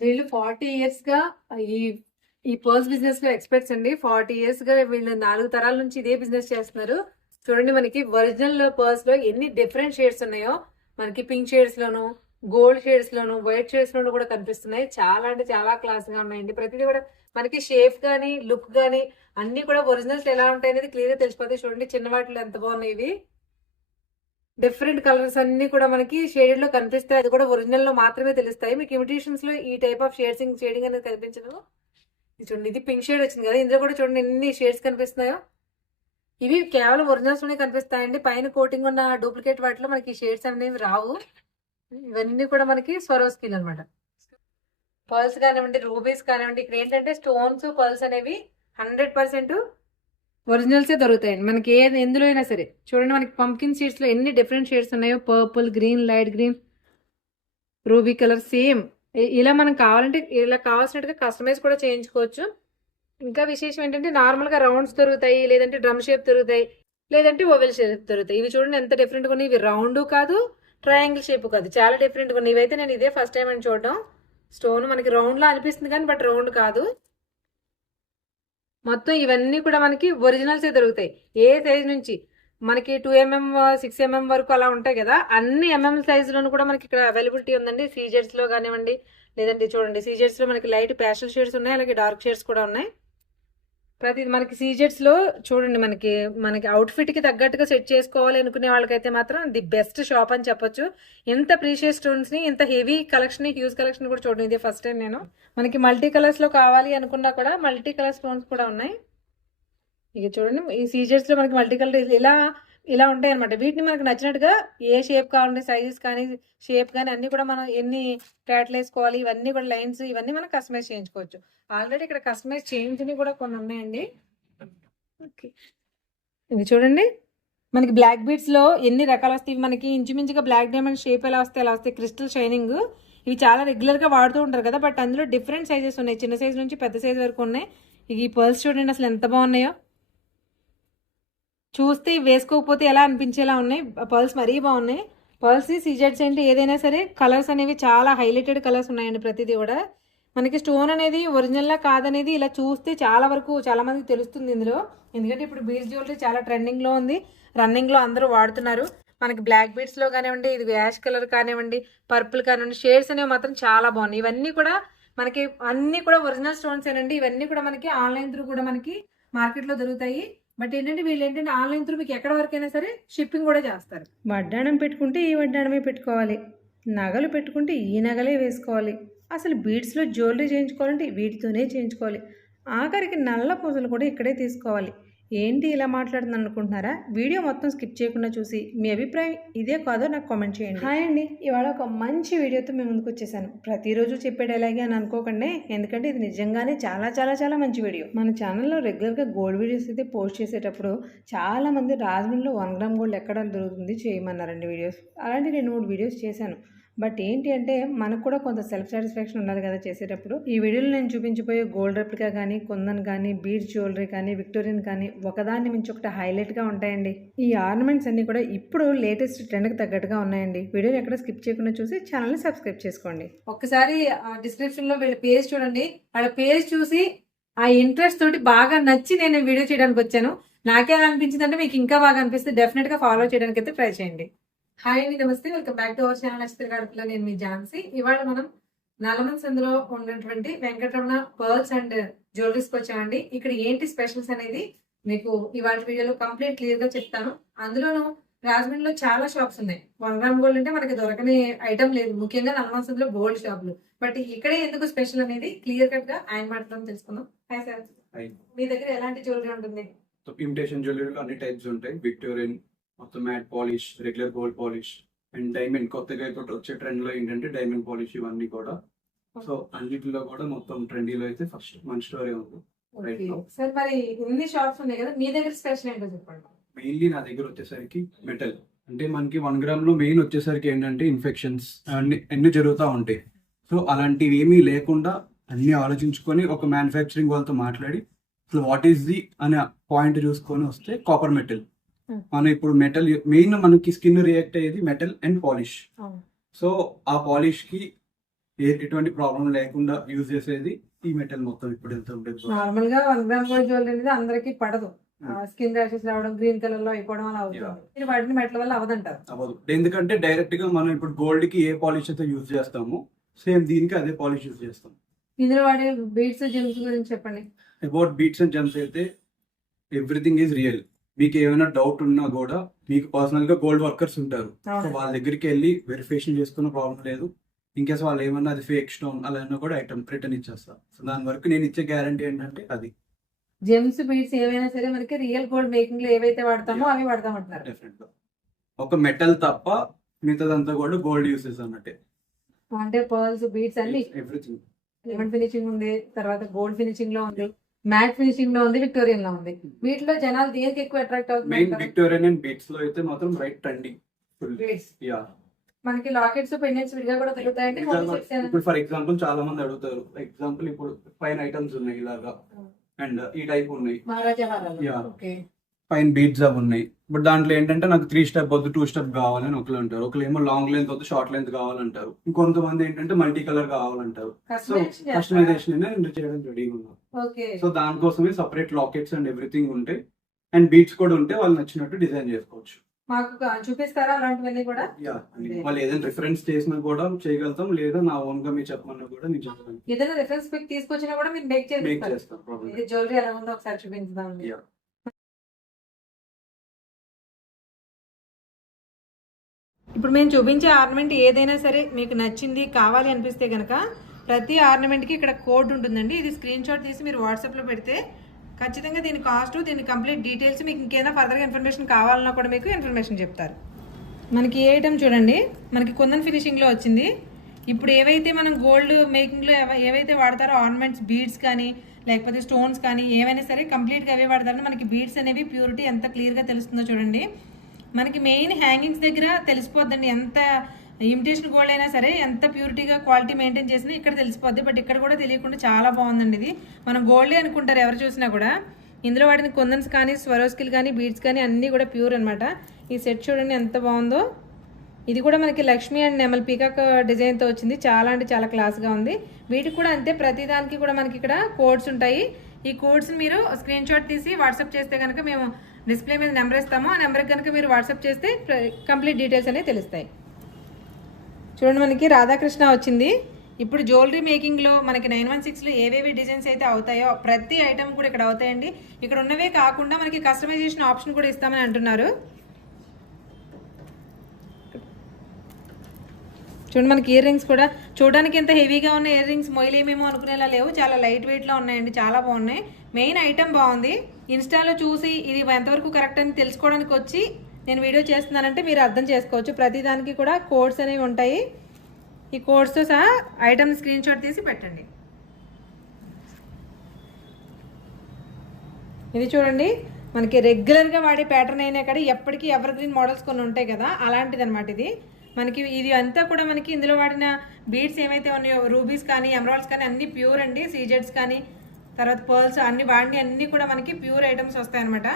వీళ్ళు 40 ఇయర్స్ గా ఈ ఈ పర్స్ బిజినెస్ లో ఎక్స్పర్ట్స్ అండి. 40 ఇయర్స్ గా వీళ్ళు 4 తరాల నుంచి ఇదే బిజినెస్ చేస్తున్నారు. చూడండి మనకి ఒరిజినల్ పర్స్ లో ఎన్ని డిఫరెంట్ షేడ్స్ ఉన్నాయో, మనకి పింక్ షేడ్స్ లోను, గోల్డ్ షేడ్స్ లోను, వైట్ షేడ్స్ లోను కూడా కనిపిస్తున్నాయి. చాలా అంటే చాలా క్లాస్ గా ఉన్నాయండి. ప్రతిదీ కూడా మనకి షేప్ గానీ లుక్ గానీ అన్ని కూడా ఒరిజినల్స్ ఎలా ఉంటాయి అనేది క్లియర్ గా తెలిసిపోతాయి. చూడండి చిన్న వాటిలో ఎంత బాగున్నాయి ఇవి. డిఫరెంట్ కలర్స్ అన్ని కూడా మనకి షేడెడ్ లో కనిపిస్తాయి. అది కూడా ఒరిజినల్ లో మాత్రమే తెలుస్తాయి. మీకు ఇమిటేషన్స్ లో ఈ టైప్ ఆఫ్ షేడింగ్ అనేది కనిపించదు. ఇది చూడండి, ఇది పింక్ షేడ్ వచ్చింది కదా, ఇందులో కూడా చూడండి ఎన్ని షేడ్స్ కనిపిస్తున్నాయో. ఇవి కేవలం ఒరిజినల్స్ లోనే కనిపిస్తాయండి. పైన కోటింగ్ ఉన్న డూప్లికేట్ వాటిలో మనకి షేడ్స్ అనేవి రావు. ఇవన్నీ కూడా మనకి స్వరోస్కిల్ అనమాట. పర్ల్స్ కానివ్వండి, రూబీస్ కానివ్వండి, ఇక్కడ ఏంటంటే స్టోన్స్ పర్ల్స్ అనేవి 100% ఒరిజినల్సే దొరుకుతాయండి మనకి ఎందులో అయినా సరే. చూడండి మనకి పంకిన్ షేడ్స్ లో ఎన్ని డిఫరెంట్ షేడ్స్ ఉన్నాయో, purple, green, light green, ruby colour, same ఇలా మనం కావాలంటే ఇలా కావాల్సినట్టుగా కస్టమైజ్ కూడా చేయించుకోవచ్చు. ఇంకా విశేషం ఏంటంటే నార్మల్ గా రౌండ్స్ దొరుకుతాయి, లేదంటే డ్రమ్ షేప్ దొరుకుతాయి, లేదంటే ఓవెల్ షేప్ దొరుకుతాయి. ఇవి చూడండి ఎంత డిఫరెంట్ గా ఉన్నాయి. ఇవి రౌండ్ కాదు, ట్రయాంగిల్ షేప్ కాదు, చాలా డిఫరెంట్ గా ఉన్నాయి. ఇవైతే నేను ఇదే ఫస్ట్ టైం అని చూడడం. స్టోన్ మనకి రౌండ్ లా అనిపిస్తుంది కానీ బట్ రౌండ్ కాదు. మొత్తం ఇవన్నీ కూడా మనకి ఒరిజినల్సే దొరుకుతాయి. ఏ సైజ్ నుంచి మనకి 2mm 6mm వరకు అలా ఉంటాయి కదా, అన్ని ఎంఎం సైజులోను కూడా మనకి ఇక్కడ అవైలబిలిటీ ఉందండి. సీజెడ్స్ లో కానివ్వండి, లేదంటే చూడండి సీజెడ్స్ లో మనకి లైట్ ప్యాస్టల్ షేడ్స్ ఉన్నాయి, అలాగే డార్క్ షేడ్స్ కూడా ఉన్నాయి. ప్రతి మనకి సీజెడ్స్ లో చూడండి మనకి అవుట్ఫిట్ కి తగ్గట్టుగా సెట్ చేసుకోవాలి అనుకునే వాళ్ళకైతే మాత్రం ది బెస్ట్ షాప్ అని చెప్పొచ్చు. ఎంత ప్రీషియస్ స్టోన్స్ ని, ఎంత హెవీ కలెక్షన్, హ్యూజ్ కలెక్షన్ కూడా చూడండి. ఇదే ఫస్ట్ టైం నేను. మనకి మల్టీ కలర్స్ లో కావాలి అనుకున్నా కూడా మల్టీ కలర్ స్టోన్స్ కూడా ఉన్నాయి. ఇక చూడండి ఈ సీజర్స్ లో మనకి మల్టీ కలర్ ఇలా ఉంటాయి అనమాట. వీటిని మనకు నచ్చినట్టుగా ఏ షేప్ కావాలంటే సైజెస్ కానీ షేప్ కానీ అన్ని కూడా మనం ఎన్ని ప్యాట్లు వేసుకోవాలి, ఇవన్నీ కూడా లైన్స్ ఇవన్నీ మనం కస్టమైజ్ చేయించుకోవచ్చు. ఆల్రెడీ ఇక్కడ కస్టమైజ్ చేయించినవి కూడా కొన్ని ఉన్నాయండి. ఓకే, ఇది చూడండి మనకి బ్లాక్ బీడ్స్ లో ఎన్ని రకాలు వస్తాయి. మనకి ఇంచుమించుగా బ్లాక్ డైమండ్ షేప్ ఎలా వస్తాయి క్రిస్టల్ షైనింగ్. ఇవి చాలా రెగ్యులర్ గా వాడుతూ ఉంటారు కదా, బట్ అందులో డిఫరెంట్ సైజెస్ ఉన్నాయి. చిన్న సైజ్ నుంచి పెద్ద సైజ్ వరకు ఉన్నాయి. ఈ పర్ల్స్ చూడండి అసలు ఎంత బాగున్నాయో. చూస్తే వేసుకోకపోతే ఎలా అనిపించేలా ఉన్నాయి. పర్ల్స్ మరీ బాగున్నాయి. పర్ల్స్ సీజెడ్స్ ఏంటి ఏదైనా సరే కలర్స్ అనేవి చాలా హైలైటెడ్ కలర్స్ ఉన్నాయండి. ప్రతిదీ కూడా మనకి స్టోన్ అనేది ఒరిజినల్ లా కాదనేది ఇలా చూస్తే చాలా వరకు చాలా మందికి తెలుస్తుంది ఇందులో. ఎందుకంటే ఇప్పుడు బీడ్స్ జ్యువెలరీ చాలా ట్రెండింగ్ లో ఉంది, రన్నింగ్ లో అందరూ వాడుతున్నారు. మనకి బ్లాక్ బీడ్స్ లో కానివ్వండి, ఇది యాష్ కలర్ కానివ్వండి, పర్పుల్ కానివ్వండి, షేడ్స్ అనేవి మాత్రం చాలా బాగున్నాయి. ఇవన్నీ కూడా మనకి అన్ని కూడా ఒరిజినల్ స్టోన్స్ ఏనండి. ఇవన్నీ కూడా మనకి ఆన్లైన్ త్రూ కూడా మనకి మార్కెట్ లో దొరుకుతాయి. బట్ ఏంటంటే వీళ్ళు ఏంటంటే ఆన్లైన్ త్రూ మీకు ఎక్కడ వరకైనా సరే షిప్పింగ్ కూడా చేస్తారు. వడ్డాణం పెట్టుకుంటే ఈ వడ్డాణమే పెట్టుకోవాలి, నగలు పెట్టుకుంటే ఈ నగలే వేసుకోవాలి, అసలు బీడ్స్లో జ్యువెలరీ చేయించుకోవాలంటే వీటితోనే చేయించుకోవాలి, ఆఖరికి నల్ల పూసలు కూడా ఇక్కడే తీసుకోవాలి. ఏంటి ఇలా మాట్లాడుతుంది అనుకుంటున్నారా? వీడియో మొత్తం స్కిప్ చేయకుండా చూసి మీ అభిప్రాయం ఇదే కాదో నాకు కామెంట్ చేయండి. హాయ్ అండి, ఇవాళ ఒక మంచి వీడియోతో మేము ముందుకు వచ్చేసాను. ప్రతిరోజు చెప్పేది ఎలాగే అని అనుకోకండి, ఎందుకంటే ఇది నిజంగానే చాలా చాలా చాలా మంచి వీడియో. మన ఛానల్లో రెగ్యులర్గా గోల్డ్ వీడియోస్ అయితే పోస్ట్ చేసేటప్పుడు చాలామంది రాజమండ్రిలో 1 గ్రామ్ గోల్డ్ ఎక్కడ దొరుకుతుంది చేయమన్నారండి వీడియోస్. అలాంటి 2-3 వీడియోస్ చేశాను. బట్ ఏంటి అంటే మనకు కూడా కొంత సెల్ఫ్ సాటిస్ఫాక్షన్ ఉండాలి కదా చేసేటప్పుడు. ఈ వీడియోలో నేను చూపించిపోయే గోల్డ్ రెప్లికా కానీ, కుందన్ కానీ, బీడ్స్ జ్యువెలరీ కానీ, విక్టోరియన్ కానీ ఒకదాన్ని మించి ఒకటి హైలైట్గా ఉంటాయండి. ఈ ఆర్నమెంట్స్ అన్ని కూడా ఇప్పుడు లేటెస్ట్ ట్రెండ్కి తగ్గట్టుగా ఉన్నాయండి. వీడియోని ఎక్కడ స్కిప్ చేయకుండా చూసి ఛానల్ని సబ్స్క్రైబ్ చేసుకోండి. ఒక్కసారి డిస్క్రిప్షన్ లో వీళ్ళ పేజ్ చూడండి. వాళ్ళ పేజ్ చూసి ఆ ఇంట్రెస్ట్ తోటి బాగా నచ్చి నేను వీడియో చేయడానికి వచ్చాను. నాకేం అనిపించింది అంటే మీకు ఇంకా బాగా అనిపిస్తే డెఫినెట్ గా ఫాలో చేయడానికి అయితే ట్రై చేయండి. హాయ్ అండి, నమస్తే, welcome back to our channel నక్షత్ర గడపలో. నేను మీ ఝాన్సీ. ఇవాళ మనం నల్లమన్ సందులో ఉన్నటువంటి వెంకటరమణ పర్ల్స్ అండ్ జ్యువెలరీస్కి వచ్చామండి. ఇక్కడ ఏంటి స్పెషల్స్ అనేది మీకు ఇవాళ వీడియోలో కంప్లీట్ క్లియర్ గా చెప్తాను. అందులోనూ రాజమండ్రిలో చాలా షాప్స్ ఉన్నాయి. 1 గ్రామ్ గోల్డ్ అంటే మనకి దొరకని ఐటమ్ లేదు, ముఖ్యంగా నల్లమన్ సందులో గోల్డ్ షాపులు. బట్ ఇక్కడే ఎందుకు స్పెషల్ అనేది క్లియర్ కట్ గా ఆయన మాట్లాడడం తెలుసుకుందాం. హాయ్ సార్, మీ దగ్గర ఎలాంటి జ్యువెలరీ ఉంటుంది? ఇమిటేషన్ జ్యువెలరీలో అన్ని టైప్స్ ఉంటాయి. విక్టోరియన్, మొత్తం matte polish, regular gold polish and diamond. కొత్తగా ఇప్పుడు వచ్చే ట్రెండ్ లో ఏంటంటే డైమండ్ పాలిష్ ఇవన్నీ కూడా. సో అన్నిటిలో కూడా మొత్తం ట్రెండీలో అయితే ఫస్ట్ మన స్టోరీ ఉంది. సార్ మరి ఇన్ని షాప్స్ ఉన్నాయి కదా, మీ దగ్గర స్పెషల్ ఏంటో చెప్పండి. మెయిన్లీ నా దగ్గర వచ్చేసరికి మెటల్ అంటే మనకి 1 గ్రామ్ లో మెయిన్ వచ్చేసరికి ఏంటంటే ఇన్ఫెక్షన్స్ అన్ని జరుగుతూ ఉంటాయి. సో అలాంటివి ఏమీ లేకుండా అన్ని ఆలోచించుకొని ఒక మ్యానుఫ్యాక్చరింగ్ వాళ్ళతో మాట్లాడి అసలు వాట్ ఈస్ ది అనే పాయింట్ చూసుకొని వస్తే కాపర్ మెటల్. మనం ఇప్పుడు మెటల్ మెయిన్ మనకి స్కిన్ రియాక్ట్ అయ్యేది మెటల్ అండ్ పాలిష్. సో ఆ పాలిష్ కి ఎటువంటి ప్రాబ్లం లేకుండా యూజ్ చేసేది ఈ మెటల్ మొత్తం ఇప్పుడు ఎంత ఉంటుంది. నార్మల్ గా 1 గ్రామ్ గోల్డ్ జ్యువెలరీ అనేది అందరికి పడదు. స్కిన్ ర్యాషెస్ రావడం, గ్రీన్ కలర్ లో అయిపోవడం అలా అవుతుంది. మీరు వాటిని మెటల్ వల్ల అవదంటారు. అవ్వదు, ఎందుకంటే డైరెక్ట్ గా మనం ఇప్పుడు గోల్డ్ కి ఏ పాలిష్ అయితే యూజ్ చేస్తామో సేమ్ దీనికి అదే పాలిష్ యూజ్ చేస్తాం. ఇందులో వాడే బీడ్స్ జెమ్స్ గురించి చెప్పండి. అబౌట్ బీట్స్ అండ్ జెమ్స్ అయితే ఎవ్రీథింగ్ ఈజ్ రియల్. మీకు ఏమైనా డౌట్ ఉన్నా కూడా మీకు పర్సనల్ గా గోల్డ్ వర్కర్స్ ఉంటారు, సో వాళ్ళ దగ్గరికి వెళ్ళి వెరిఫికేషన్ చేసుకున్న ప్రాబ్లం లేదు. ఇన్కేస్ వాళ్ళు ఏమన్నా అది ఫేక్ స్టోన్ అలా అయినా కూడా ఐటమ్ రిటర్న్ ఇచ్చేస్తారు. సో దాని వరకు నేను ఇచ్చే గ్యారంటీ ఏంటంటే అది జెమ్స్ బీడ్స్ ఏవైనా సరే మనకి రియల్ గోల్డ్ మేకింగ్ లో ఏవైతే వాడతామో అవి వాడతామంటున్నారు. డెఫినెట్ గా ఒక మెటల్ తప్ప మిగతాదంతా కూడా గోల్డ్ యూసెస్ అన్నట్టే. అంటే పర్ల్స్, బీడ్స్ అన్ని ఎవ్రీథింగ్ డైమండ్ ఫినిషింగ్ ఉంది, తర్వాత గోల్డ్ ఫినిషింగ్ లో ఉంది, మ్యాట్ ఫినిషింగ్ లో ఉంది, విక్టోరియన్ లో ఉంది. వీటిలో జనాలు దేనికి ఎక్కువ అట్రాక్ట్ మెయిన్ అవుతుంది? విక్టోరియన్ అండ్ బీట్స్ లో అయితే మాత్రం right trending full. Beads. Yeah, మనకి లాకెట్స్, పెండెంట్స్ విడిగా కూడా దొరుకుతాయంటే ఇప్పుడు ఫర్ ఎగ్జాంపుల్ చాలా మంది అడుగుతారు, ఎగ్జాంపుల్ ఇప్పుడు పైన ఐటమ్స్ ఉన్నాయి ఇలాగా అండ్ ఈ టైప్ ఉన్నాయి, మహారాజా హారాలు. Yeah. ఓకే. పైన బీట్స్ అవి ఉన్నాయి. బట్ దాంట్లో ఏంటంటే నాకు 3 స్టెప్ వద్దు 2 స్టెప్ కావాలని ఒకరు అంటారు, ఒకరు ఏమో లాంగ్ లెంత్ వద్దు షార్ట్ లెంత్ కావాలంటారు, ఇంకొంతమంది ఏంటంటే మల్టీ కలర్ కావాలంటారు. సో కస్టమైజేషన్ చేయడం రెడీగా ఉన్నాం. ఓకే. సో దానికోసమే సపరేట్ లాకెట్స్ అండ్ ఎవ్రీథింగ్ ఉంటాయి, అండ్ బీట్స్ కూడా ఉంటే వాళ్ళు నచ్చినట్టు డిజైన్ చేసుకోవచ్చు. మాకు చూపిస్తారా అలాంటివన్నీ కూడా? యా, వాళ్ళు ఏదైనా రిఫరెన్స్ చేసినా కూడా చేయగలుగుతాం, లేదా నా ఓన్ గా మీరు చెప్పమన్నా కూడా నేను చెప్తాను. ఏదైనా రిఫరెన్స్ పిక్ తీసుకొచ్చినా కూడా మీరు మేక్ మేక్ చేస్తారు. చేస్తాం ప్రాబ్లం. ఇది జ్యువెలరీ ఎలా ఉందో ఒకసారి చూపించుదాం. Yeah. ఇప్పుడు మేము చూపించే ఆర్నమెంట్ ఏదైనా సరే మీకు నచ్చింది కావాలి అనిపిస్తే కనుక ప్రతి ఆర్నమెంట్కి ఇక్కడ కోడ్ ఉంటుందండి. ఇది స్క్రీన్ షాట్ తీసి మీరు వాట్సాప్లో పెడితే ఖచ్చితంగా దీని కాస్ట్, దీని కంప్లీట్ డీటెయిల్స్, మీకు ఇంకేదైనా ఫర్దర్గా ఇన్ఫర్మేషన్ కావాలన్నా కూడా మీకు ఇన్ఫర్మేషన్ చెప్తారు. మనకి ఏ ఐటమ్ చూడండి, మనకి కుందన్ ఫినిషింగ్లో వచ్చింది. ఇప్పుడు ఏవైతే మనం గోల్డ్ మేకింగ్లో ఏవైతే వాడతారో ఆర్నమెంట్స్, బీడ్స్ కానీ లేకపోతే స్టోన్స్ కానీ ఏవైనా సరే కంప్లీట్గా అవే వాడతారో మనకి బీడ్స్ అనేవి ప్యూరిటీ ఎంత క్లియర్గా తెలుస్తుందో చూడండి. మనకి మెయిన్ హ్యాంగింగ్స్ దగ్గర తెలిసిపోద్దండి, ఎంత ఇమిటేషన్ గోల్డ్ అయినా సరే ఎంత ప్యూరిటీగా క్వాలిటీ మెయింటైన్ చేసినా ఇక్కడ తెలిసిపోద్ది. బట్ ఇక్కడ కూడా తెలియకుండా చాలా బాగుందండి. ఇది మనం గోల్డే అనుకుంటారు ఎవరు చూసినా కూడా. ఇందులో వాడిన కుందన్స్ కానీ, స్వరోస్కిల్ కానీ, బీడ్స్ కానీ అన్నీ కూడా ప్యూర్ అనమాట. ఈ సెట్ చూడండి ఎంత బాగుందో. ఇది కూడా మనకి లక్ష్మి అండ్ నెమల్ పీకాక్ డిజైన్తో వచ్చింది. చాలా అంటే చాలా క్లాస్గా ఉంది. వీటికి కూడా అంతే, ప్రతిదానికి కూడా మనకి ఇక్కడ కోడ్స్ ఉంటాయి. ఈ కోడ్స్ని మీరు స్క్రీన్ షాట్ తీసి వాట్సాప్ చేస్తే కనుక మేము డిస్ప్లే మీద నెంబర్ ఇస్తాము. ఆ నెంబర్కి కనుక మీరు వాట్సాప్ చేస్తే కంప్లీట్ డీటెయిల్స్ అనేవి తెలుస్తాయి. చూడండి మనకి రాధాకృష్ణ వచ్చింది. ఇప్పుడు జ్యువెలరీ మేకింగ్లో మనకి 916లో ఏవేవి డిజైన్స్ అయితే అవుతాయో ప్రతి ఐటమ్ కూడా ఇక్కడ అవుతాయండి. ఇక్కడ ఉన్నవే కాకుండా మనకి కస్టమైజేషన్ ఆప్షన్ కూడా ఇస్తామని అంటున్నారు. చూడండి మనకి ఇయర్ రింగ్స్ కూడా చూడడానికి ఎంత హెవీగా ఉన్న ఇయర్ రింగ్స్ మొయలేమేమో అనుకునేలా లేవు, చాలా లైట్ వెయిట్లో ఉన్నాయండి, చాలా బాగున్నాయి. మెయిన్ ఐటమ్ బాగుంది. ఇన్స్టాలో చూసి ఇది ఎంతవరకు కరెక్ట్ అని తెలుసుకోవడానికి వచ్చి నేను వీడియో చేస్తున్నానంటే మీరు అర్థం చేసుకోవచ్చు. ప్రతిదానికి కూడా కోడ్స్ అనేవి ఉంటాయి. ఈ కోడ్స్తో సహా ఐటమ్ స్క్రీన్ షాట్ తీసి పెట్టండి. ఇది చూడండి మనకి రెగ్యులర్గా వాడే ప్యాటర్న్ అయినా కానీ ఎప్పటికీ ఎవర్ గ్రీన్ మోడల్స్ కొన్ని ఉంటాయి కదా, అలాంటిది అనమాట ఇది. మనకి ఇది అంతా కూడా మనకి ఇందులో వాడిన బీడ్స్ ఏమైతే ఉన్నాయో రూబీస్ కానీ, ఎమరాల్డ్స్ కానీ అన్నీ ప్యూర్ అండి. సీజెడ్స్ కానీ తర్వాత పర్ల్స్ అన్నీ కూడా మనకి ప్యూర్ ఐటమ్స్ వస్తాయన్నమాట.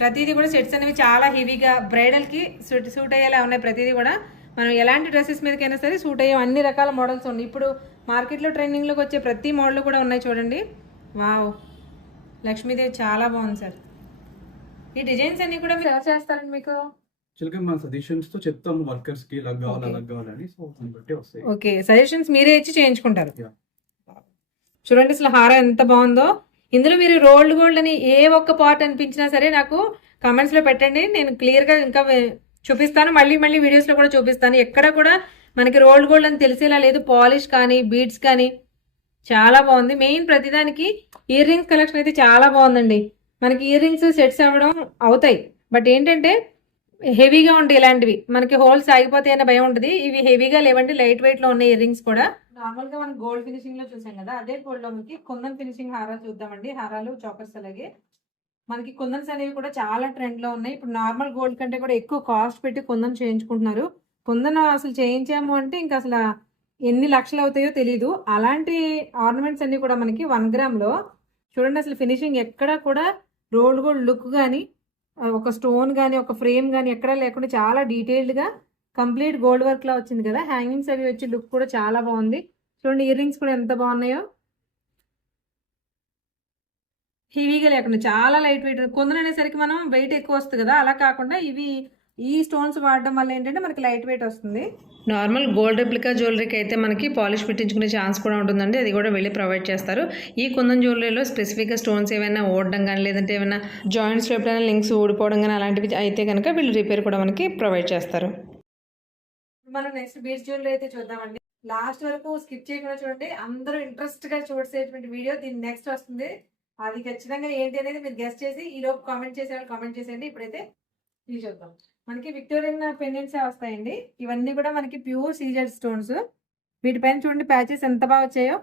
ప్రతిదీ కూడా సెట్స్ అనేవి చాలా హెవీగా బ్రైడల్కి సూట్ అయ్యేలా ఉన్నాయి. ప్రతిదీ కూడా మనం ఎలాంటి డ్రెస్సెస్ మీదకైనా సరే సూట్ అయ్యే అన్ని రకాల మోడల్స్ ఉన్నాయి. ఇప్పుడు మార్కెట్లో ట్రెండింగ్లోకి వచ్చే ప్రతి మోడల్ కూడా ఉన్నాయి చూడండి. వావ్, లక్ష్మీదేవి చాలా బాగుంది సార్. ఈ డిజైన్స్ అన్ని కూడా మీరు ఎలా చేస్తారండి? మీకు యాక్చువల్గా మన సజెషన్స్ తో చెప్తాము వర్కర్స్ కి ఇలా కావాలి అలా కావాలని, సో దాన్ని బట్టి వస్తాయి. ఓకే, సజెషన్స్ మీరే ఇచ్చి చేయించుకుంటారు. Yeah. చూడండి అసలు హారం ఎంత బాగుందో. ఇందులో మీరు రోల్డ్ గోల్డ్ అని ఏ ఒక్క పార్ట్ అనిపించినా సరే నాకు కామెంట్స్ లో పెట్టండి, నేను క్లియర్ గా ఇంకా చూపిస్తాను. మళ్ళీ వీడియోస్ లో కూడా చూపిస్తాను. ఎక్కడ కూడా మనకి రోల్డ్ గోల్డ్ అని తెలిసేలా లేదు. పాలిష్ కానీ, బీడ్స్ కానీ చాలా బాగుంది. మెయిన్ ప్రతిదానికి ఇయర్ రింగ్స్ కలెక్షన్ అయితే చాలా బాగుందండి. మనకి ఇయర్ రింగ్స్ సెట్స్ అవ్వడం అవుతాయి, బట్ ఏంటంటే హెవీగా ఉంటాయి. ఇలాంటివి మనకి హోల్స్ ఆగిపోతాయి అనే భయం ఉంటుంది. ఇవి హెవీగా లేవండి, లైట్ వెయిట్ లో ఉన్నాయి ఇయర్ రింగ్స్ కూడా. నార్మల్ గా మనం గోల్డ్ ఫినిషింగ్ లో చూసాం కదా, అదే గోల్డ్ లో మనకి కుందన్ ఫినిషింగ్ హారాలు చూద్దామండి. హారాలు, చాకర్స్, అలాగే మనకి కుందన్స్ అనేవి కూడా చాలా ట్రెండ్ లో ఉన్నాయి. ఇప్పుడు నార్మల్ గోల్డ్ కంటే కూడా ఎక్కువ కాస్ట్ పెట్టి కుందన్ చేయించుకుంటున్నారు. కుందన్ అసలు చేయించాము అంటే ఇంకా అసలు ఎన్ని లక్షలు అవుతాయో తెలియదు. అలాంటి ఆర్నమెంట్స్ అన్ని కూడా మనకి 1 గ్రామ్ లో చూడండి. అసలు ఫినిషింగ్ ఎక్కడ కూడా రోల్డ్ గోల్డ్ లుక్ కానీ, ఒక స్టోన్ కానీ, ఒక ఫ్రేమ్ కానీ ఎక్కడా లేకుండా చాలా డీటెయిల్డ్గా కంప్లీట్ గోల్డ్ వర్క్ లా వచ్చింది కదా. హ్యాంగింగ్స్ అవి వచ్చి లుక్ కూడా చాలా బాగుంది. చూడండి ఇయర్ రింగ్స్ కూడా ఎంత బాగున్నాయో, హెవీగా లేకుండా చాలా లైట్ వెయిట్. కొందరు అనేసరికి మనం వెయిట్ ఎక్కువ వస్తుంది కదా, అలా కాకుండా ఇవి ఈ స్టోన్స్ వాడడం వల్ల ఏంటంటే మనకి లైట్ వెయిట్ వస్తుంది. నార్మల్ గోల్డ్ రెప్లికా జ్యువెలరీకి అయితే మనకి పాలిష్ పెట్టించుకునే ఛాన్స్ కూడా ఉంటుందండి, అది కూడా వెళ్ళి ప్రొవైడ్ చేస్తారు. ఈ కుందన్ జ్యువెలరీలో స్పెసిఫిక్గా స్టోన్స్ ఏమైనా ఓడడం కానీ లేదంటే ఏమైనా జాయింట్స్ ఎప్పుడైనా లింక్స్ ఊడిపోవడం కానీ అలాంటివి అయితే కనుక వీళ్ళు రిపేర్ కూడా మనకి ప్రొవైడ్ చేస్తారు. మనం నెక్స్ట్ బీచ్ జ్యువెలరీ అయితే చూద్దామండి. లాస్ట్ వరకు స్కిప్ చేయకుండా చూడండి, అందరూ ఇంట్రెస్ట్ గా చూసేటువంటి వీడియో దీని నెక్స్ట్ వస్తుంది. అది ఖచ్చితంగా ఏంటి అనేది మీరు గెస్ట్ చేసి ఈ లోపు కామెంట్ చేసే వాళ్ళు కామెంట్ చేసేయండి. ఇప్పుడైతే ఇవి చూద్దాం. మనకి విక్టోరియన్ పెండెంట్స్ వస్తాయండి. ఇవన్నీ కూడా మనకి ప్యూర్ సీజెడ్ స్టోన్స్. వీటిపైన చూడండి ప్యాచెస్ ఎంత బాగా వచ్చాయో.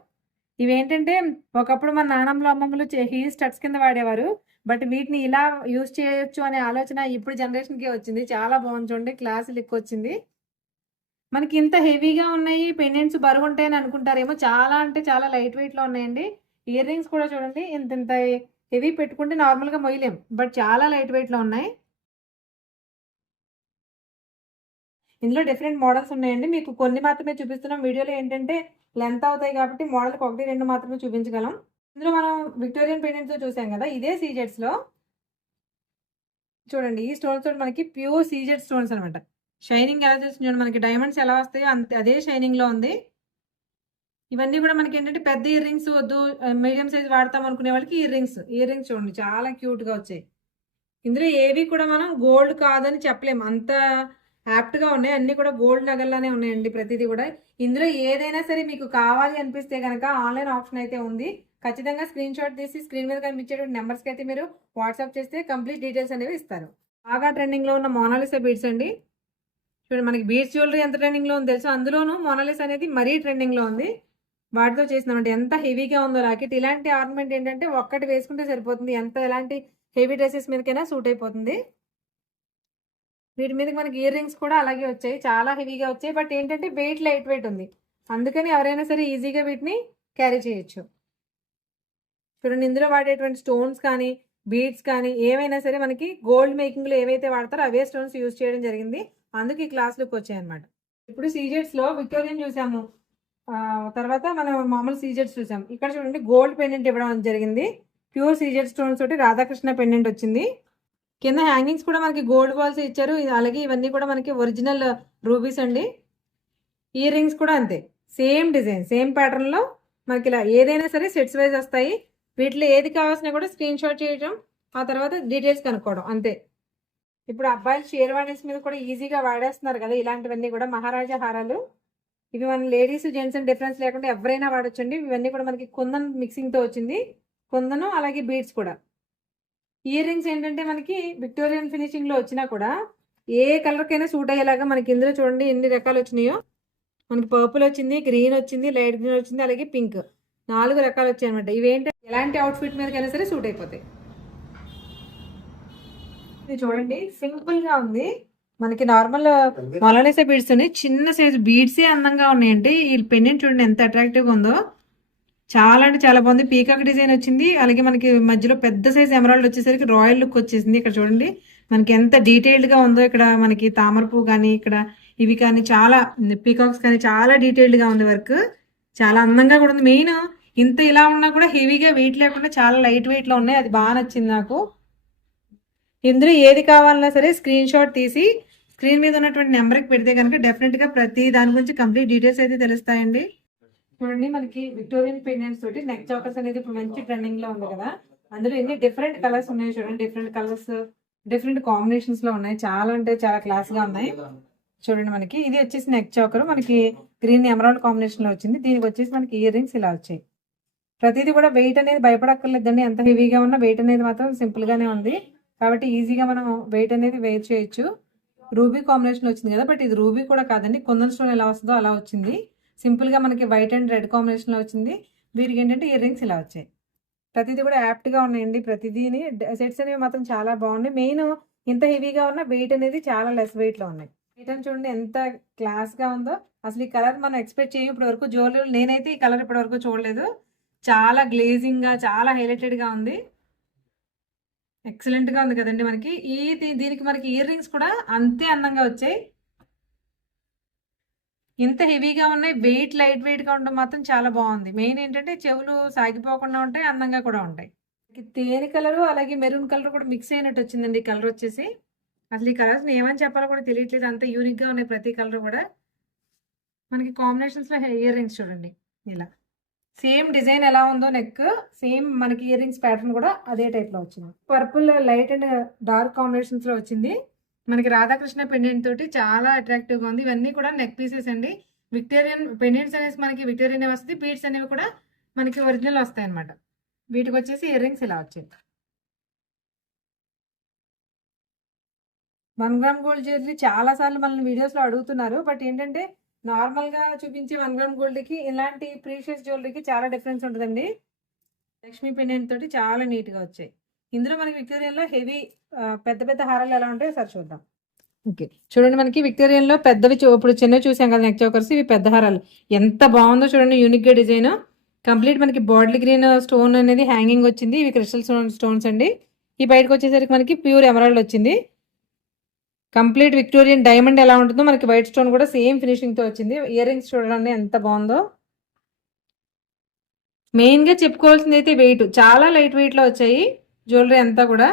ఇవేంటంటే ఒకప్పుడు మన నాన్నమ్మలు అమ్మమ్మలు హీల్ స్టడ్స్ కింద వాడేవారు, బట్ వీటిని ఇలా యూజ్ చేయొచ్చు అనే ఆలోచన ఇప్పుడు జనరేషన్కి వచ్చింది. చాలా బాగుంది చూడండి, క్లాస్ లుక్ వచ్చింది. మనకి ఇంత హెవీగా ఉన్నాయి పెండెంట్స్ బరువు ఉంటాయని అనుకుంటారేమో, చాలా అంటే చాలా లైట్ వెయిట్లో ఉన్నాయండి. ఇయర్ రింగ్స్ కూడా చూడండి ఇంత హెవీ పెట్టుకుంటే నార్మల్గా మొయ్యలేం, బట్ చాలా లైట్ వెయిట్లో ఉన్నాయి. ఇందులో డిఫరెంట్ మోడల్స్ ఉన్నాయండి. మీకు కొన్ని మాత్రమే చూపిస్తున్నాం వీడియోలో, ఏంటంటే లెంత్ అవుతాయి కాబట్టి మోడల్కి 1-2 మాత్రమే చూపించగలం. ఇందులో మనం విక్టోరియన్ పెండెంట్స్ చూసాం కదా, ఇదే సీజెడ్స్లో చూడండి. ఈ స్టోన్స్ తోటి మనకి ప్యూర్ సీజెడ్ స్టోన్స్ అనమాట. షైనింగ్ ఎలా చేస్తుంది చూడండి, మనకి డైమండ్స్ ఎలా వస్తాయో అంతే అదే షైనింగ్లో ఉంది. ఇవన్నీ కూడా మనకి ఏంటంటే పెద్ద ఇయర్ రింగ్స్ వద్దు, మీడియం సైజ్ వాడతాం అనుకునే వాళ్ళకి ఇయర్ రింగ్స్ చూడండి చాలా క్యూట్గా వచ్చాయి. ఇందులో ఏవి కూడా మనం గోల్డ్ కాదని చెప్పలేము, అంత యాప్ట్గా ఉన్నాయి. అన్నీ కూడా గోల్డ్ నగల్లానే ఉన్నాయండి ప్రతిదీ కూడా. ఇందులో ఏదైనా సరే మీకు కావాలి అనిపిస్తే కనుక ఆన్లైన్ ఆప్షన్ అయితే ఉంది. ఖచ్చితంగా స్క్రీన్ షాట్ తీసి స్క్రీన్ మీద కనిపించేటువంటి నెంబర్స్కి అయితే మీరు వాట్సాప్ చేస్తే కంప్లీట్ డీటెయిల్స్ అనేవి ఇస్తారు. బాగా ట్రెండింగ్లో ఉన్న మోనాలిసా బీడ్స్ అండి. చూడండి మనకి బీడ్స్ జ్యువెలరీ ఎంత ట్రెండింగ్లో ఉంది తెలుసు, అందులోనూ మోనాలిసా అనేది మరీ ట్రెండింగ్లో ఉంది. వాటితో చేసినామంటే ఎంత హెవీగా ఉందో రాకెట్. ఇలాంటి ఆర్నమెంట్ ఏంటంటే ఒక్కటి వేసుకుంటే సరిపోతుంది, ఎలాంటి హెవీ డ్రెస్సెస్ మీదకైనా సూట్ అయిపోతుంది. వీటి మీదకి మనకి ఇయర్ రింగ్స్ కూడా అలాగే వచ్చాయి, చాలా హెవీగా వచ్చాయి. బట్ ఏంటంటే లైట్ వెయిట్ ఉంది, అందుకని ఎవరైనా సరే ఈజీగా వీటిని క్యారీ చేయొచ్చు. చూడండి ఇందులో వాడేటువంటి స్టోన్స్ కానీ బీడ్స్ కానీ ఏవైనా సరే మనకి గోల్డ్ మేకింగ్లో ఏవైతే వాడతారో అవే స్టోన్స్ యూజ్ చేయడం జరిగింది, అందుకు ఈ క్లాస్ లుక్ వచ్చాయన్నమాట. ఇప్పుడు సీజెడ్స్లో విక్టోరియన్ చూసాము, తర్వాత మనం మామూలు సీజెడ్స్ చూసాం. ఇక్కడ చూడండి గోల్డ్ పెండెంట్ ఇవ్వడం జరిగింది, ప్యూర్ సీజెడ్ స్టోన్స్ తోటి రాధాకృష్ణ పెండెంట్ వచ్చింది. కింద హ్యాంగింగ్స్ కూడా మనకి గోల్డ్ బాల్స్ ఇచ్చారు. అలాగే ఇవన్నీ కూడా మనకి ఒరిజినల్ రూబీస్ అండి. ఇయర్ రింగ్స్ కూడా అంతే, సేమ్ డిజైన్ సేమ్ ప్యాటర్న్లో మనకి ఇలా ఏదైనా సరే సెట్స్ వైజ్ వస్తాయి. వీటిలో ఏది కావాల్సినా కూడా స్క్రీన్ షాట్ చేయడం, ఆ తర్వాత డీటెయిల్స్ కనుక్కోవడం అంతే. ఇప్పుడు అబ్బాయిలు షేర్వాణీస్ మీద కూడా ఈజీగా వాడేస్తున్నారు కదా, ఇలాంటివన్నీ కూడా మహారాజా హారాలు. ఇవి మన లేడీస్ జెంట్స్ అని డిఫరెన్స్ లేకుండా ఎవరైనా వాడొచ్చండి. ఇవన్నీ కూడా మనకి కుందన్ మిక్సింగ్తో వచ్చింది, కుందను అలాగే బీడ్స్ కూడా. ఇయర్ రింగ్స్ ఏంటంటే మనకి విక్టోరియన్ ఫినిషింగ్లో వచ్చినా కూడా ఏ కలర్కైనా సూట్ అయ్యేలాగా మనకి ఇందులో చూడండి ఎన్ని రకాలు వచ్చినాయో. మనకి పర్పుల్ వచ్చింది, గ్రీన్ వచ్చింది, లైట్ గ్రీన్ వచ్చింది, అలాగే పింక్, 4 రకాలు వచ్చాయి అనమాట. ఇవేంటంటే ఎలాంటి అవుట్ఫిట్ మీదకైనా సరే సూట్ అయిపోతాయి. ఇది చూడండి సింపుల్గా ఉంది. మనకి నార్మల్ మొనాలిసా బీడ్స్ అని చిన్న సైజు బీడ్సే అందంగా ఉన్నాయండి. ఈ పెండెంట్ చూడండి ఎంత అట్రాక్టివ్గా ఉందో, చాలా అంటే చాలా బాగుంది. పీకాక్ డిజైన్ వచ్చింది, అలాగే మనకి మధ్యలో పెద్ద సైజ్ ఎమరాల్డ్ వచ్చేసరికి రాయల్ లుక్ వచ్చేసింది. ఇక్కడ చూడండి మనకి ఎంత డీటెయిల్డ్గా ఉందో. ఇక్కడ మనకి తామర పువ్వు కానీ ఇక్కడ ఇవి కానీ చాలా పీకాక్స్ కానీ చాలా డీటెయిల్డ్గా ఉంది వర్క్, చాలా అందంగా కూడా ఉంది. మెయిన్ ఇంత ఇలా ఉన్నా కూడా హెవీగా వెయిట్ లేకుండా చాలా లైట్ వెయిట్లో ఉన్నాయి, అది బాగా నచ్చింది నాకు. ఇందులో ఏది కావాలన్నా సరే స్క్రీన్ షాట్ తీసి స్క్రీన్ మీద ఉన్నటువంటి నెంబర్కి పెడితే కనుక డెఫినెట్గా ప్రతి దాని గురించి కంప్లీట్ డీటెయిల్స్ అయితే తెలుస్తాయండి. చూడండి మనకి విక్టోరియన్ పెండెంట్స్ తోటి నెక్ చాకర్స్ అనేది ఇప్పుడు మంచి ట్రెండింగ్ లో ఉంది కదా, అందులో ఎన్ని డిఫరెంట్ కలర్స్ ఉన్నాయి చూడండి. డిఫరెంట్ కలర్స్ డిఫరెంట్ కాంబినేషన్స్ లో ఉన్నాయి, చాలా అంటే చాలా క్లాస్ గా ఉన్నాయి. చూడండి మనకి ఇది వచ్చేసి నెక్ చాకర్, మనకి గ్రీన్ ఎమరాల్డ్ కాంబినేషన్ లో వచ్చింది. దీనికి వచ్చేసి మనకి ఇయర్ రింగ్స్ ఇలా వచ్చాయి. ప్రతిదీ కూడా వెయిట్ అనేది భయపడక్కర్లేదండి, ఎంత హెవీగా ఉన్న వెయిట్ అనేది మాత్రం సింపుల్ గానే ఉంది, కాబట్టి ఈజీగా మనం వెయిట్ అనేది వేర్ చేయొచ్చు. రూబీ కాంబినేషన్ వచ్చింది కదా, బట్ ఇది రూబీ కూడా కాదండి, కుందన్ స్టోన్ ఎలా వస్తుందో అలా వచ్చింది. సింపుల్గా మనకి వైట్ అండ్ రెడ్ కాంబినేషన్లో వచ్చింది. వీటికి ఏంటంటే ఇయర్ రింగ్స్ ఇలా వచ్చాయి. ప్రతిదీ కూడా యాప్ట్గా ఉన్నాయండి, ప్రతిదీని సెట్స్ అనేవి మాత్రం చాలా బాగున్నాయి. మెయిన్ ఇంత హెవీగా ఉన్న వెయిట్ అనేది చాలా లెస్ వెయిట్లో ఉన్నాయి. వెయిట్ అని చూడండి ఎంత క్లాస్గా ఉందో. అసలు ఈ కలర్ మనం ఎక్స్పెక్ట్ చేయం ఇప్పటి వరకు జ్యువెలరీ, నేనైతే ఈ కలర్ ఇప్పటి వరకు చూడలేదు. చాలా గ్లేజింగ్గా చాలా హైలైటెడ్గా ఉంది, ఎక్సలెంట్గా ఉంది కదండి. మనకి దీనికి మనకి ఇయర్ రింగ్స్ కూడా అంతే అందంగా వచ్చాయి. ఇంత హెవీగా ఉన్నాయి, వెయిట్ లైట్ వెయిట్ గా ఉండడం మాత్రం చాలా బాగుంది. మెయిన్ ఏంటంటే చెవులు సాగిపోకుండా ఉంటాయి, అందంగా కూడా ఉంటాయి. తేనె కలర్ అలాగే మెరూన్ కలర్ కూడా మిక్స్ అయినట్టు వచ్చిందండి ఈ కలర్ వచ్చేసి. అసలు ఈ కలర్స్ ఏమని చెప్పాలో కూడా తెలియట్లేదు, అంత యూనిక్ గా ఉన్నాయి ప్రతి కలర్ కూడా. మనకి కాంబినేషన్స్ లో ఇయర్ రింగ్స్ చూడండి, ఇలా సేమ్ డిజైన్ ఎలా ఉందో నెక్, సేమ్ మనకి ఇయర్ రింగ్స్ ప్యాటర్న్ కూడా అదే టైప్ లో వచ్చింది. Purple light and dark combinations లో వచ్చింది. మనకి రాధాకృష్ణ పెండెంట్ తోటి చాలా అట్రాక్టివ్ గా ఉంది. ఇవన్నీ కూడా నెక్ పీసెస్ అండి. విక్టోరియన్ పెండెంట్స్ అనేసి మనకి విక్టోరియన్ వస్తుంది, బీడ్స్ అనేవి కూడా మనకి ఒరిజినల్ వస్తాయి అనమాట. వీటికి వచ్చేసి ఇయర్ రింగ్స్ ఇలా వచ్చాయి. 1 గ్రామ్ గోల్డ్ జ్యువెలరీ చాలా సార్లు మనల్ని వీడియోస్ లో అడుగుతున్నారు. బట్ ఏంటంటే నార్మల్ గా చూపించే 1 గ్రామ్ గోల్డ్ కి ఇలాంటి ప్రీషియస్ జ్యువెలరీకి చాలా డిఫరెన్స్ ఉంటుందండి. లక్ష్మీ పెండెంట్ తోటి చాలా నీట్ గా వచ్చాయి. ఇందులో మనకి విక్టోరియన్ లో హెవీ పెద్ద పెద్ద హారాలు ఎలా ఉంటాయో సరి చూద్దాం. ఓకే, చూడండి మనకి విక్టోరియన్ లో పెద్దవి ఇప్పుడు చిన్నవి చూసాం కదా నెక్ చోకర్స్, ఇవి పెద్ద హారాలు. ఎంత బాగుందో చూడండి, యూనిక్ గా డిజైన్. కంప్లీట్ మనకి బాటిల్ గ్రీన్ స్టోన్ అనేది హ్యాంగింగ్ వచ్చింది. ఇవి క్రిస్టల్ స్టోన్స్ అండి. ఈ బయటకు వచ్చేసరికి మనకి ప్యూర్ ఎమరాల్డ్ వచ్చింది. కంప్లీట్ విక్టోరియన్ డైమండ్ ఎలా ఉంటుందో మనకి వైట్ స్టోన్ కూడా సేమ్ ఫినిషింగ్ తో వచ్చింది. ఇయర్ రింగ్స్ చూడండి ఎంత బాగుందో. మెయిన్ గా చెప్పుకోవాల్సింది అయితే వెయిట్, చాలా లైట్ వెయిట్ లో వచ్చాయి జ్యువెలరీ అంతా కూడా.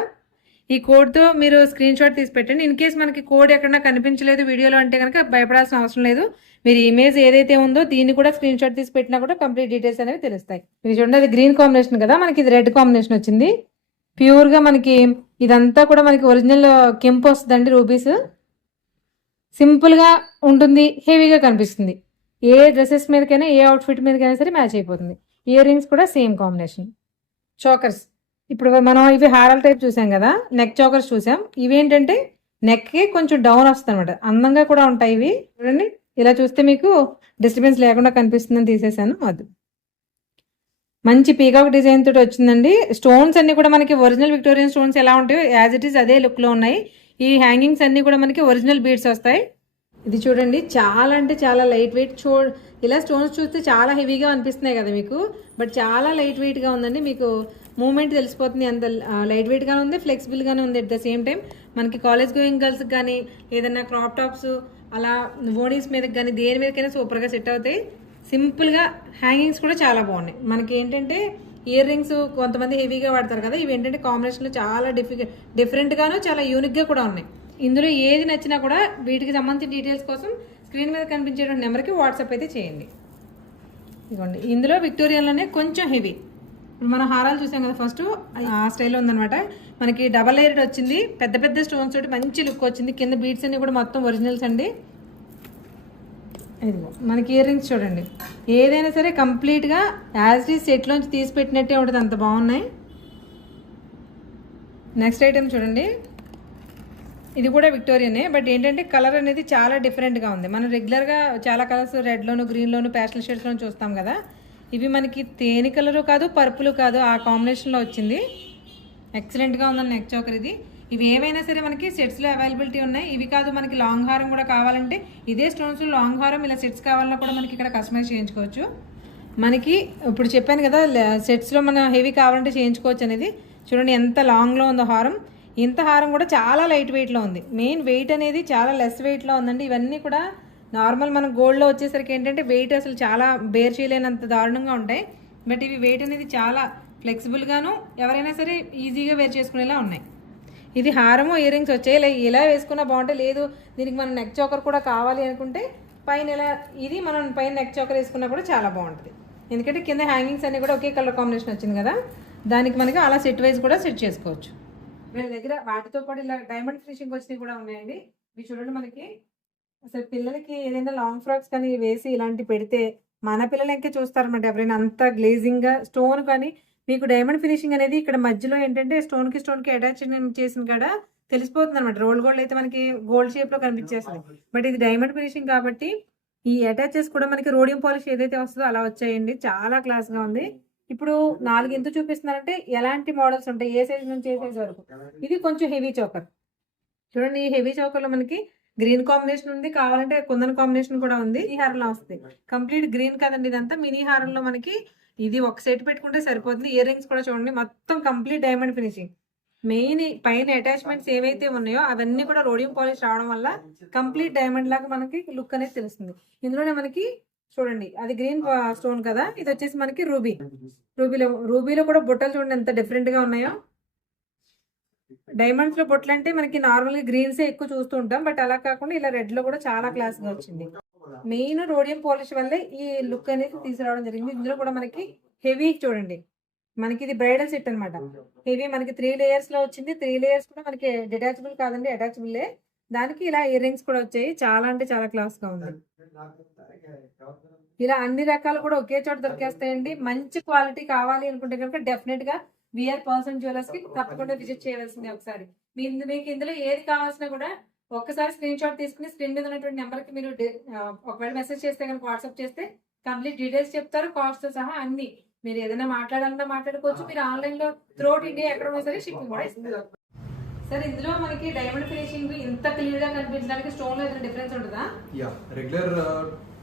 ఈ కోడ్ తో మీరు స్క్రీన్ షాట్ తీసి పెట్టండి. ఇన్ కేస్ మనకి కోడ్ ఎక్కడన్నా కనిపించలేదు వీడియోలో అంటే కనుక భయపడాల్సిన అవసరం లేదు. మీరు ఇమేజ్ ఏదైతే ఉందో దీన్ని కూడా స్క్రీన్ షాట్ తీసి పెట్టినా కూడా కంప్లీట్ డీటెయిల్స్ అనేవి తెలుస్తాయి. ఇది చూడండి, అది గ్రీన్ కాంబినేషన్ కదా, మనకి ఇది రెడ్ కాంబినేషన్ వచ్చింది. ప్యూర్ గా మనకి ఇదంతా కూడా మనకి ఒరిజినల్ కెంపు వస్తుందండి. రూబీస్ సింపుల్ గా ఉంటుంది, హెవీగా కనిపిస్తుంది. ఏ డ్రెస్సెస్ మీదకైనా ఏ అవుట్ఫిట్ మీదకైనా సరే మ్యాచ్ అయిపోతుంది. ఇయర్ రింగ్స్ కూడా సేమ్ కాంబినేషన్. చోకర్స్ ఇప్పుడు మనం ఇవి హారాల టైప్ చూసాం కదా, నెక్ చోకర్స్ చూసాం. ఇవేంటంటే నెక్ కి కొంచెం డౌన్ వస్తుంది అనమాట, అందంగా కూడా ఉంటాయి ఇవి. చూడండి ఇలా చూస్తే మీకు డిస్టర్బెన్స్ లేకుండా కనిపిస్తుందని తీసేసాను. అది మంచి పీకాక్ డిజైన్ తోటి వచ్చిందండి. స్టోన్స్ అన్ని కూడా మనకి ఒరిజినల్ విక్టోరియన్ స్టోన్స్ ఎలా ఉంటాయో యాజ్ ఇట్ ఈస్ అదే లుక్ లో ఉన్నాయి. ఈ హ్యాంగింగ్స్ అన్ని కూడా మనకి ఒరిజినల్ బీడ్స్ వస్తాయి. ఇది చూడండి చాలా అంటే చాలా లైట్ వెయిట్. ఇలా స్టోన్స్ చూస్తే చాలా హెవీగా అనిపిస్తున్నాయి కదా మీకు, బట్ చాలా లైట్ వెయిట్ గా ఉందండి. మీకు మూమెంట్ తెలిసిపోతుంది, అంత లైట్ వెయిట్ గానే ఉంది, ఫ్లెక్సిబుల్ గానే ఉంది. అట్ ద సేమ్ టైం మనకి కాలేజ్ గోయింగ్ గర్ల్స్ కానీ ఏదైనా క్రాప్ టాప్స్ అలా ఓనీస్ మీద కానీ దేని మీదకైనా సూపర్ గా సెట్ అవుతాయి. సింపుల్ గా హ్యాంగింగ్స్ కూడా చాలా బాగున్నాయి. మనకి ఏంటంటే ఇయర్ రింగ్స్ కొంతమంది హెవీగా వాడతారు కదా, ఇవి ఏంటంటే కాంబినేషన్ లో చాలా డిఫరెంట్ గాను చాలా యూనిక్ గా కూడా ఉన్నాయి. ఇందులో ఏది నచ్చినా కూడా వీటికి సంబంధించిన డీటెయిల్స్ కోసం స్క్రీన్ మీద కనిపించే నెంబర్కి వాట్సాప్ అయితే చేయండి. ఇదిగోండి, ఇందులో విక్టోరియన్లోనే కొంచెం హెవీ. ఇప్పుడు మనం హారాలు చూసాం కదా, ఫస్ట్ ఆ స్టైల్లో ఉందనమాట. మనకి డబల్ లేయర్డ్ వచ్చింది, పెద్ద పెద్ద స్టోన్స్ తోటి మంచి లుక్ వచ్చింది. కింద బీడ్స్ అన్ని కూడా మొత్తం ఒరిజినల్స్ అండి. ఇదిగో మనకి ఇయర్ రింగ్స్ చూడండి, ఏదైనా సరే కంప్లీట్గా యాజ్ ఇట్ ఈస్ సెట్లోంచి తీసి పెట్టినట్టే ఉంటుంది, అంత బాగున్నాయి. నెక్స్ట్ ఐటెం చూడండి, ఇది కూడా విక్టోరియనే, బట్ ఏంటంటే కలర్ అనేది చాలా డిఫరెంట్గా ఉంది. మనం రెగ్యులర్గా చాలా కలర్స్ రెడ్లోను గ్రీన్లోను ప్యాస్టల్ షేడ్స్లోను చూస్తాం కదా, ఇవి మనకి తేనె కలరు కాదు పర్పుల్ కాదు, ఆ కాంబినేషన్లో వచ్చింది. ఎక్సలెంట్గా ఉందని నెక్ చోకర్ ఇది. ఇవి ఏవైనా సరే మనకి సెట్స్లో అవైలబిలిటీ ఉన్నాయి. ఇవి కాదు మనకి లాంగ్ హారం కూడా కావాలంటే ఇదే స్టోన్స్ లాంగ్ హారం ఇలా సెట్స్ కావాలన్నా కూడా మనకి ఇక్కడ కస్టమైజ్ చేయించుకోవచ్చు. మనకి ఇప్పుడు చెప్పాను కదా సెట్స్లో మన హెవీ కావాలంటే చేయించుకోవచ్చు అనేది. చూడండి ఎంత లాంగ్లో ఉందో హారం. ఇంత హారం కూడా చాలా లైట్ వెయిట్లో ఉంది. మెయిన్ వెయిట్ అనేది చాలా లెస్ వెయిట్లో ఉందండి. ఇవన్నీ కూడా నార్మల్ మనం గోల్డ్లో వచ్చేసరికి ఏంటంటే వెయిట్ అసలు చాలా బేర్ చేయలేనంత దారుణంగా ఉంటాయి. బట్ ఇవి వెయిట్ అనేది చాలా ఫ్లెక్సిబుల్గాను ఎవరైనా సరే ఈజీగా వేర్ చేసుకునేలా ఉన్నాయి. ఇది హారము ఇయర్ రింగ్స్ వచ్చాయి. ఇలా వేసుకున్నా బాగుంటాయి. లేదు దీనికి మనం నెక్ చోకర్ కూడా కావాలి అనుకుంటే పైన ఇలా ఇది మనం పైన నెక్ చోకర్ వేసుకున్నా కూడా చాలా బాగుంటుంది. ఎందుకంటే కింద హ్యాంగింగ్స్ అన్ని కూడా ఒకే కలర్ కాంబినేషన్ వచ్చింది కదా, దానికి మనకి అలా సెట్ వైజ్ కూడా సెట్ చేసుకోవచ్చు. వీళ్ళ దగ్గర వాటితో పాటు ఇలా డైమండ్ ఫినిషింగ్ వచ్చినవి కూడా ఉన్నాయండి. ఇవి చూడండి, మనకి అసలు పిల్లలకి ఏదైనా లాంగ్ ఫ్రాక్స్ కానీ వేసి ఇలాంటి పెడితే మన పిల్లలు ఇంకే చూస్తారన్నమాట ఎవరైనా. అంత గ్లేజింగ్గా స్టోన్ కానీ మీకు డైమండ్ ఫినిషింగ్ అనేది ఇక్కడ మధ్యలో ఏంటంటే స్టోన్కి అటాచ్ చేసిన కాడ తెలిసిపోతుంది అనమాట. రోల్ గోల్డ్ అయితే మనకి గోల్డ్ షేప్లో కనిపించేస్తుంది, బట్ ఇది డైమండ్ ఫినిషింగ్ కాబట్టి ఈ అటాచెస్ కూడా మనకి రోడియం పాలిష్ ఏదైతే వస్తుందో అలా వచ్చాయండి. చాలా క్లాస్గా ఉంది. ఇప్పుడు 4 ఎంత చూపిస్తున్నారంటే ఎలాంటి మోడల్స్ ఉంటాయి, ఏ సైజ్ నుంచి ఏ సైజ్ వరకు. ఇది కొంచెం హెవీ చోకర్ చూడండి. ఈ హెవీ చోకర్లో మనకి గ్రీన్ కాంబినేషన్ ఉంది, కావాలంటే కుందన్ కాంబినేషన్ కూడా ఉంది. ఈ హారంలో వస్తుంది కంప్లీట్ గ్రీన్ కదండి ఇదంతా. మినీ హారంలో మనకి ఇది ఒక సెట్ పెట్టుకుంటే సరిపోతుంది. ఇయర్ రింగ్స్ కూడా చూడండి మొత్తం కంప్లీట్ డైమండ్ ఫినిషింగ్. మెయిన్ పైన అటాచ్మెంట్స్ ఏవైతే ఉన్నాయో అవన్నీ కూడా రోడియం పాలిష్ రావడం వల్ల కంప్లీట్ డైమండ్ లాగా మనకి లుక్ అనేది తెలుస్తుంది. ఇందులోనే మనకి చూడండి అది గ్రీన్ స్టోన్ కదా, ఇది వచ్చేసి మనకి రూబీలో కూడా బుట్టలు చూడండి ఎంత డిఫరెంట్ గా ఉన్నాయో. డైమండ్స్ లో బొట్లు అంటే మనకి నార్మల్ గా గ్రీన్స్ ఎక్కువ చూస్తూ ఉంటాం, బట్ అలా కాకుండా ఇలా రెడ్ లో కూడా చాలా క్లాస్ గా వచ్చింది. మెయిన్ రోడియం పాలిష్ వల్లే ఈ లుక్ అనేది తీసుకురావడం జరిగింది. ఇందులో కూడా మనకి హెవీ చూడండి, మనకి ఇది బ్రైడల్ సెట్ అన్నమాట. హెవీ మనకి 3 లేయర్స్ లో వచ్చింది. 3 లేయర్స్ కూడా మనకి డిటాచబుల్ కాదండి, అటాచబుల్. దానికి ఇలా ఇయర్ రింగ్స్ కూడా వచ్చాయి. చాలా అంటే చాలా క్లాస్ గా ఉంది. ఇలా అన్ని రకాలు కూడా ఒకే చోట దొరికేస్తాయండి. మంచి క్వాలిటీ కావాలి అనుకుంటే కనుక డెఫినెట్ గా విఆర్ పర్సన్ జ్యువెలర్స్ కి తప్పకుండా విజిట్ చేయవలసింది ఒకసారి. మీకు ఇందులో ఏది కావాల్సినా కూడా ఒక్కసారి స్క్రీన్ షాట్ తీసుకుని స్క్రీన్ మీద ఉన్నటువంటి నెంబర్ కి మీరు ఒకవేళ మెసేజ్ చేస్తే కనుక వాట్సాప్ చేస్తే కంప్లీట్ డీటెయిల్స్ చెప్తారు, కాస్ట్ తో సహా అన్ని. మీరు ఏదైనా మాట్లాడాలన్నా మాట్లాడుకోవచ్చు. మీరు ఆన్లైన్ లో త్రూఅవుట్ ఇండియా ఎక్కడ ఉన్నా సరే షిప్పింగ్ కూడా ఇస్తారు. సార్ ఇందులో మనకి డైమండ్ ఫినిషింగ్ ఇంత క్లియర్ గా కనిపించడానికి స్టోన్ లో ఏదైనా డిఫరెన్స్ ఉంటుందా? యా, రెగ్యులర్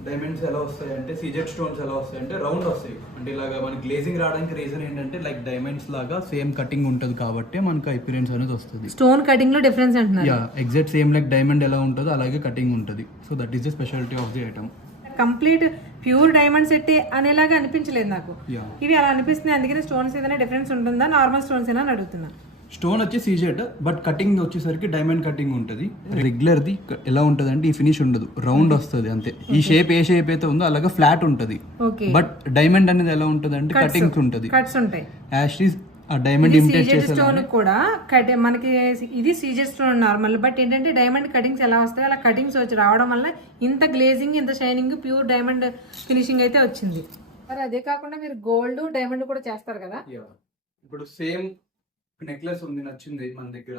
డైమండ్స్ ఎలా వస్తాయి అంటే సీజెడ్ స్టోన్స్ ఎలా వస్తాయి అంటే రౌండ్ వస్తాయి. అంటే ఇలాగా మనకి గ్లేజింగ్ రావడానికి రీజన్ ఏంటంటే లైక్ డైమండ్స్ లాగా సేమ్ కటింగ్ ఉంటుంది కాబట్టి మనకు అపిరెన్స్ అనేది వస్తుంది. స్టోన్ కటింగ్ లో డిఫరెన్స్ అంటున్నారు. Yeah, exact same like diamond ఎలా ఉంటుందో అలాగే కటింగ్ ఉంటుంది. So that is the speciality of the item. Complete pure diamond set అనేలాగా అనిపించలేదు నాకు. యా, ఇవి అలా అనిపిస్తుంది. అందుకని స్టోన్స్ ఏదైనా డిఫరెన్స్ ఉంటుందా, నార్మల్ స్టోన్స్ ఏనా అని అడుగుతున్నా. స్టోన్ వచ్చి సీజెడ్, బట్ కటింగ్ వచ్చేసరికి డైమండ్ కటింగ్ ఉంటుంది. రెగ్యులర్ ది ఎలా ఉంటుంది అంటే ఈ ఫినిష్ ఉండదు, రౌండ్ వస్తుంది అంతే. ఈ షేప్ ఏ షేప్ అయితే ఉందో అలాగే ఫ్లాట్ ఉంటుంది. ఓకే, బట్ డైమండ్ అనేది ఎలా ఉంటుంది అంటే కటింగ్స్ ఉంటుంది. కట్స్ ఉంటాయి. యాష్ ఆ డైమండ్ ఇమిటేట్ స్టోన్ కూడా మనకి ఇది సీజెడ్ స్టోన్ నార్మల్, బట్ ఏంటంటే డైమండ్ కటింగ్స్ ఎలా వస్తాయి అలా కటింగ్స్ వచ్చి రావడం వల్ల ఇంత గ్లేజింగ్, ఇంత షైనింగ్, ప్యూర్ డైమండ్ ఫినిషింగ్ అయితే వచ్చింది. మరి అదే కాకుండా మీరు గోల్డ్ డైమండ్ కూడా చేస్తారు కదా? ఇప్పుడు సేమ్ నెక్లెస్ ఉంది నచ్చింది మన దగ్గర,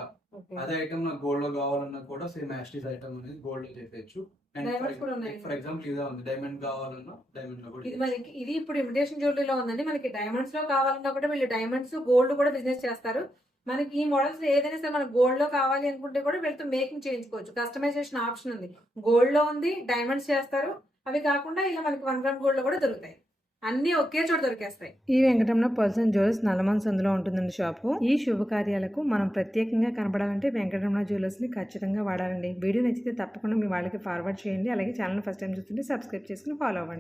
అదే ఐటమ్ నాకు గోల్డ్ లో కావాలన్నా కూడా సేమ్ యాస్టీస్ ఐటమ్ అనేది గోల్డ్ లో చేసేయచ్చు. ఫర్ ఎగ్జాంపుల్ ఇదే ఉంది, డైమండ్ కావాలన్నా డైమండ్ లో కూడా. ఇది మనకి ఇది ఇప్పుడు ఇమిటేషన్ జ్యువెలరీలో ఉందండి. మనకి డైమండ్స్ లో కావాలన్నా కూడా వీళ్ళు డైమండ్స్ గోల్డ్ కూడా బిజినెస్ చేస్తారు. మనకి ఈ మోడల్స్ ఏదైనా సరే మనకు గోల్డ్ లో కావాలి అనుకుంటే కూడా వీళ్ళతో మేకింగ్ చేయించుకోవచ్చు. కస్టమైజేషన్ ఆప్షన్ ఉంది. గోల్డ్ లో ఉంది, డైమండ్స్ చేస్తారు. అవి కాకుండా ఇలా మనకి 1 గ్రామ్ గోల్డ్ లో కూడా దొరుకుతాయి. అన్ని ఒకే చోట దొరికేస్తాయి. ఈ వెంకటరమణ పర్సన్ జ్యువెలర్స్ నల్లమన్ సందులో ఉంటుందండి షాపు. ఈ శుభకార్యాలకు మనం ప్రత్యేకంగా కనపడాలంటే వెంకటరమణ జ్యువెలర్స్ ని ఖచ్చితంగా వాడాలండి. వీడియో నచ్చితే తప్పకుండా మీ వాళ్ళకి ఫార్వర్డ్ చేయండి. అలాగే ఛానల్ ఫస్ట్ టైం చూస్తుంటే సబ్స్క్రైబ్ చేసుకుని ఫాలో అవ్వండి.